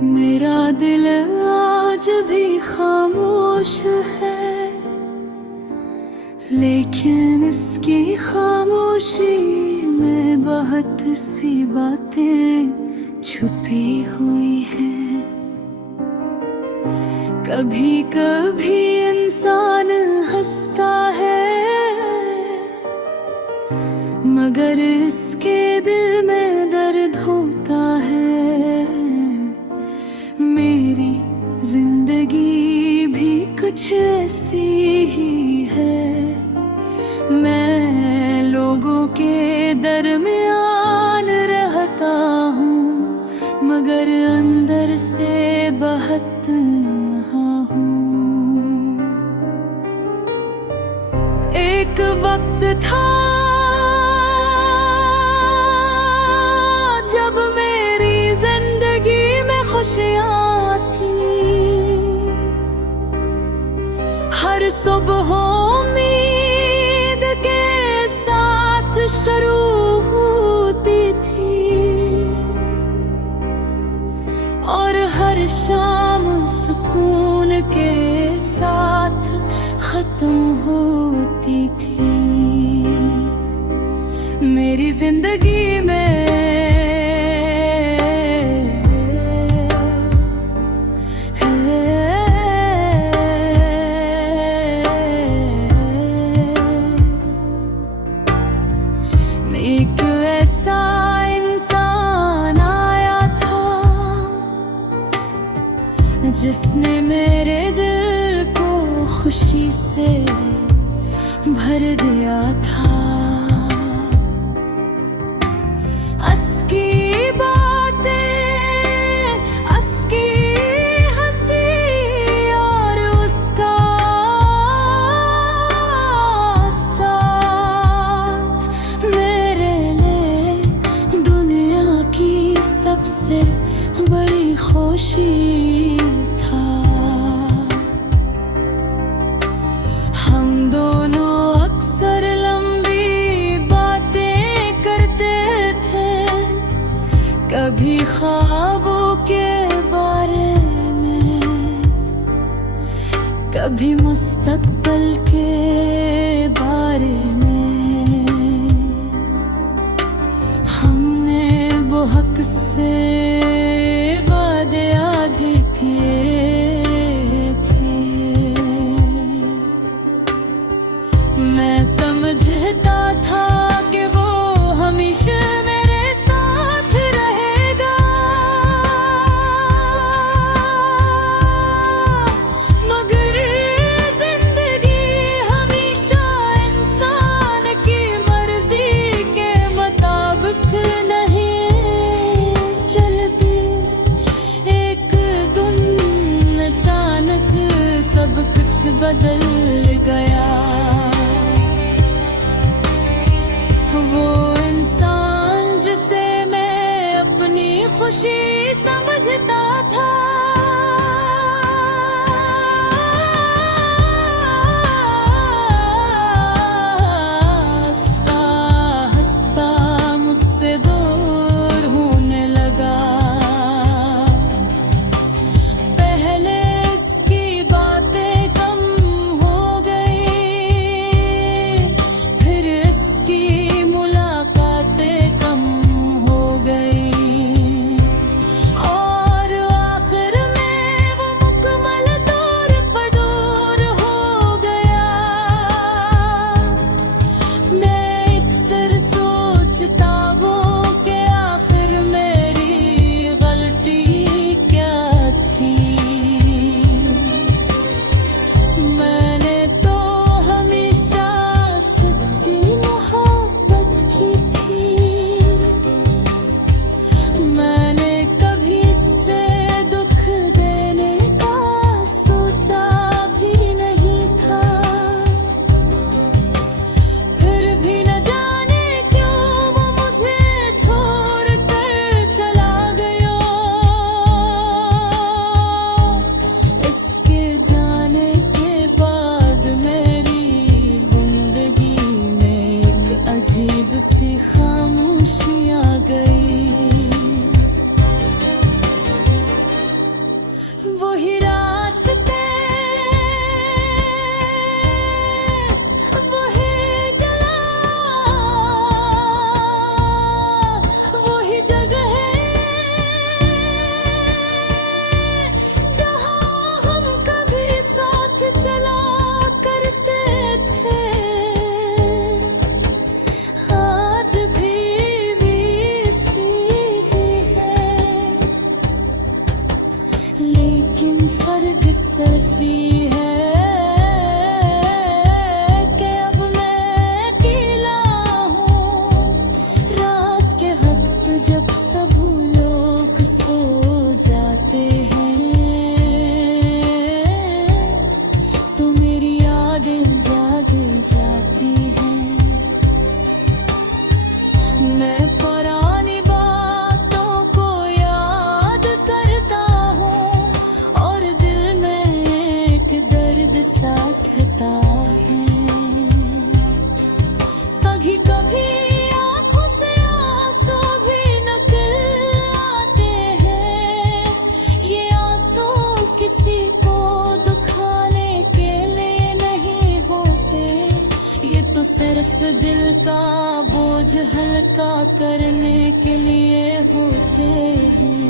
मेरा दिल आज भी खामोश है, लेकिन इसकी खामोशी में बहुत सी बातें छुपी हुई हैं। कभी कभी इंसान हंसता है, मगर इसके दिल में दर्द होता है। मेरी जिंदगी भी कुछ ऐसी ही है। मैं लोगों के दरमियान रहता हूँ, मगर अंदर से बहुत तन्हा हूँ। एक वक्त था जब मेरी जिंदगी में खुशियाँ थी। हर सुबह उम्मीद के साथ शुरू होती थी, और हर शाम सुकून के साथ खत्म होती थी। मेरी जिंदगी में एक ऐसा इंसान आया था, जिसने मेरे दिल को खुशी से भर दिया था। असकी बातें, असकी हंसी और उसका साथ मेरे लिए दुनिया की सबसे बड़ी खुशी था। हम दोनों अक्सर लंबी बातें करते थे, कभी ख्वाबों के बारे में, कभी मुस्तकबिल के बारे में। हमने बहुत से वादे आगे किए थे। मैं समझता था कि वो हमेशा मेरे साथ रहेगा, मगर जिंदगी हमेशा इंसान की मर्जी के मुताबिक नहीं चलती। एक दिन अचानक सब कुछ बदल गया। वो इंसान जिसे मैं अपनी खुशी समझता था, हंसता हंसता मुझसे दूर होने लगा। पहले इसकी बातें कम हो गई, ही रास्ते, वही जला, वही जगह जहाँ हम कभी साथ चला करते थे। आज भी वैसी ही है, लेकिन फर्क सिर्फ ये है कि अब मैं अकेला हूँ। रात के वक्त जब सब लोग सो जाते हैं, तो मेरी यादें जाग जाती हैं। मैं पुरानी बातों को याद करता हूँ, और दिल में एक दर्द सा ठहता है। कभी कभी आँखों से आंसू भी निकल आते हैं। ये आंसू किसी को दुखाने के लिए नहीं होते, ये तो सिर्फ दिल का बोझ हल्का करने के लिए होते हैं।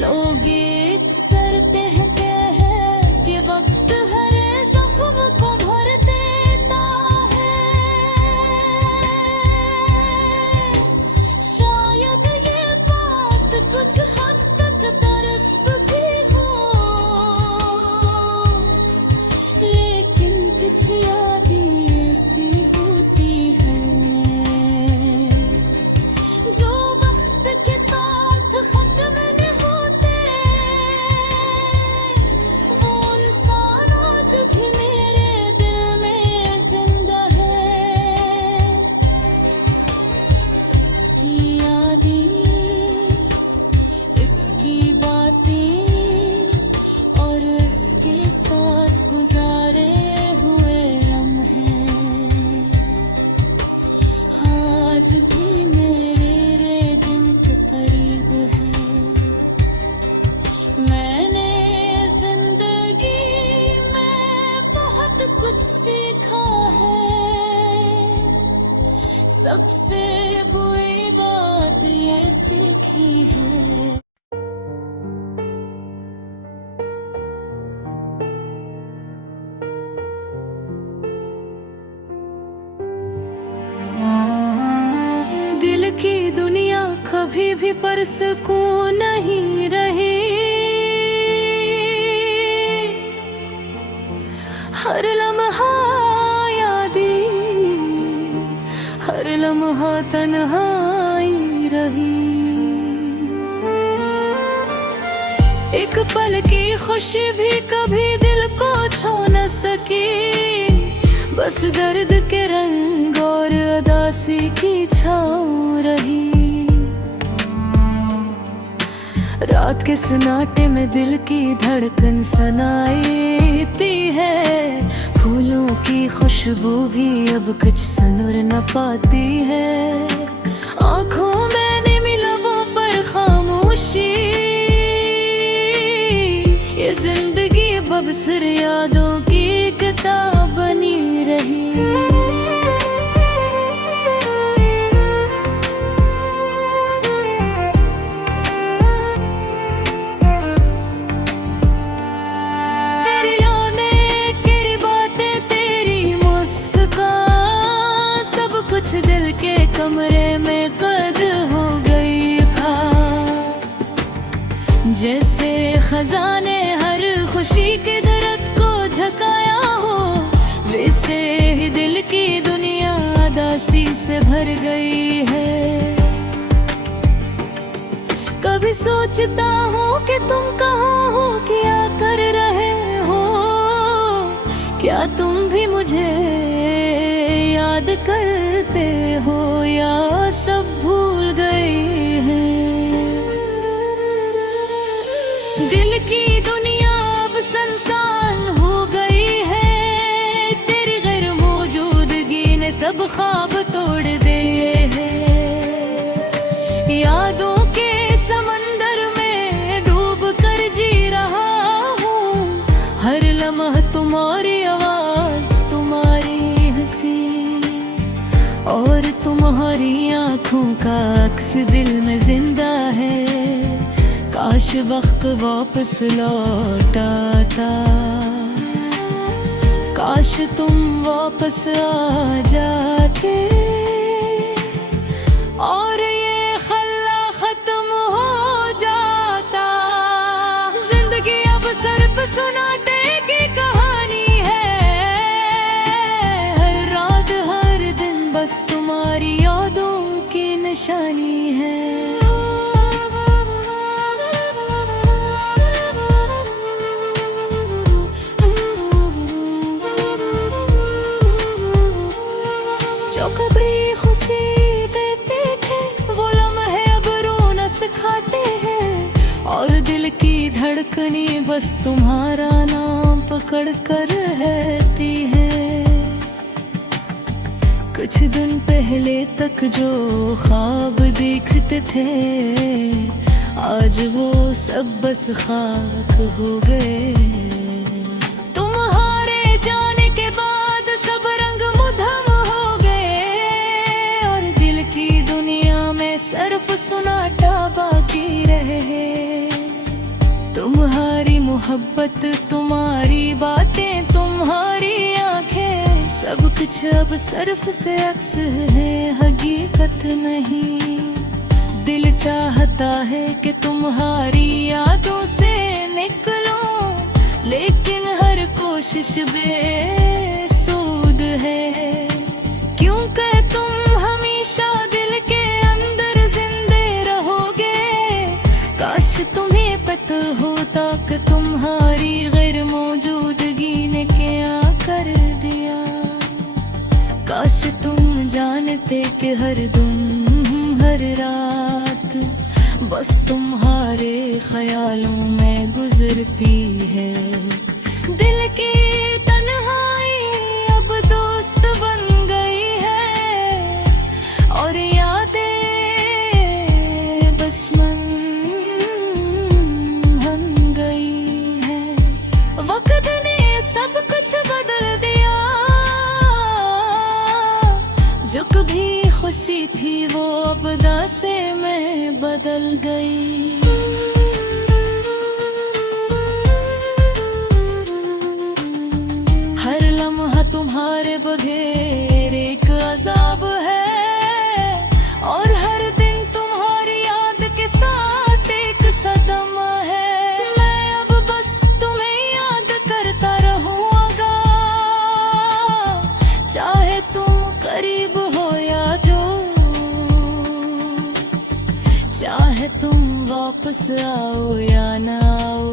लोग अक्सर कहते हैं कि वक्त हर जख्म को भर देता है। शायद ये बात कुछ हद तक दुरुस्त भी हो, लेकिन कुछ यादें ऐसी होती हैं जो वक्त के साथ खत्म नहीं होते। वो इंसान आज भी मेरे दिल में जिंदा है। इसकी यादें, इसकी बातें और इसके साथ गुजारे हुए लम्हे आज भी मेरे दिन के करीब है। मैंने जिंदगी में बहुत कुछ सीखा है, सबसे बुरी बात ये सीखी है। दिल की दुनिया कभी भी पुरसुकून नहीं रही। हर लम्हा यादें, हर लम्हा तन्हाई रही। एक पल की खुशी भी कभी दिल को छू न सकी, बस दर्द के रंग और उदासी की छाँव रही। रात के सन्नाटे में दिल की धड़कन सुनाई है। फूलों की खुशबू भी अब कुछ सुनुर न पाती है। आँखों में नहीं लबों पर खामोशी, ये जिंदगी बबसर यादों की किताब बनी रही। तेरी यादें, तेरी बातें, तेरी मुस्कान, सब कुछ दिल के कमरे में कैद हो गई था। जैसे खजाने हर खुशी के दर्द को झकाया हो, वैसे ही दिल की दुनिया उदासी से भर गई है। कभी सोचता हूँ कि तुम कहाँ हो, क्या कर रहे हो, क्या तुम भी मुझे याद करते हो या सब भूल गए हैं। दिल की दुनिया अब संसान हो गई है, तेरी गैर मौजूदगी ने सब ख्वाब तोड़ दिए हैं। यादों के समंदर में डूब आँखों का अक्स दिल में जिंदा है। काश वक्त वापस लौट आता, काश तुम वापस आ जाते और ये खल्ला खत्म हो जाता। जिंदगी अब सिर्फ सुनाटे की कहानी है, हर रात हर दिन बस तुम्हारी यादों की निशानी है। जो कभी खुशी देते थे वो लम्हे अब रोना सिखाते हैं, और दिल की धड़कने बस तुम्हारा नाम पकड़ कर रहती है। कुछ दिन पहले तक जो ख्वाब देखते थे आज वो सब बस खाक हो गए। तुम्हारे जाने के बाद सब रंग मुधम हो गए और दिल की दुनिया में सिर्फ सुनाटा बाकी रहे। तुम्हारी मोहब्बत, तुम्हारी बातें, तुम्हारी आंखें, सब कुछ अब सिर्फ से अक्स है, हकीकत नहीं। दिल चाहता है कि तुम्हारी यादों से निकलो, लेकिन हर कोशिश बेसूद है, क्योंकि तुम हमेशा दिल के अंदर जिंदे रहोगे। काश तुम्हें पता होता कि तुम्हारी गैर मौजूदगी ने क्या कर दिया। काश तुम जानते कि हर दिन हर रात बस तुम्हारे ख्यालों में गुजरती है। दिल की तन्हाई अब दोस्त बन गई है और यादें दुश्मन बन गई है। वक्त ने सब कुछ बदल दिया, जो कभी खुशी थी वो अब दासे में बदल गई। हर लम्हा तुम्हारे बगैर एक अजाब है और हर दिन तुम्हारी याद के साथ एक सदम है। मैं अब बस तुम्हें याद करता रहूंगा, चाहे तुम करीब हो या दूर, चाहे तुम वापस आओ या ना आओ।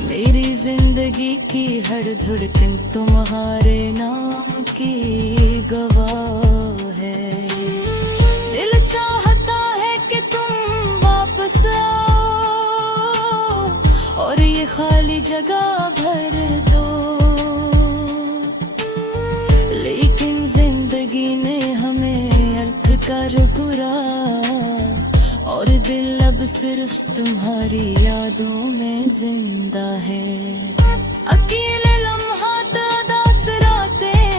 मेरी जिंदगी की हर धड़कन तुम्हारे नाम की गवाह है। दिल चाहता है कि तुम वापस आओ और ये खाली जगह भर दो, लेकिन जिंदगी ने हमें अलग कर बुरा और दिल अब सिर्फ तुम्हारी यादों में जिंदा है। अकेले लम्हात, उदास रातें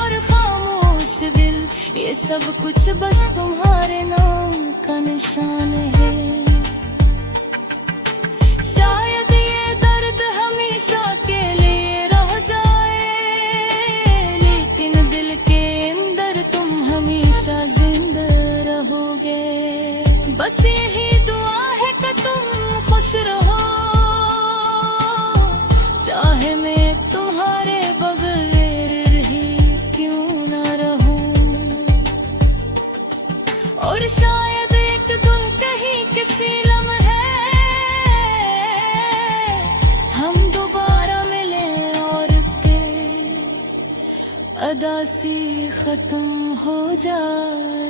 और खामोश दिल, ये सब कुछ बस तुम्हारे नाम का निशान है। शायद ये दर्द हमेशा के लिए रह जाए, लेकिन दिल के अंदर तुम हमेशा जिंदा रहोगे। बस यही दुआ है कि तुम खुश रहो, चाहे मैं तुम्हारे बगैर ही क्यों ना रहूं। और शायद एक दिन कहीं किसी लम्हे हम दोबारा मिलें और के अदासी खत्म हो जाए।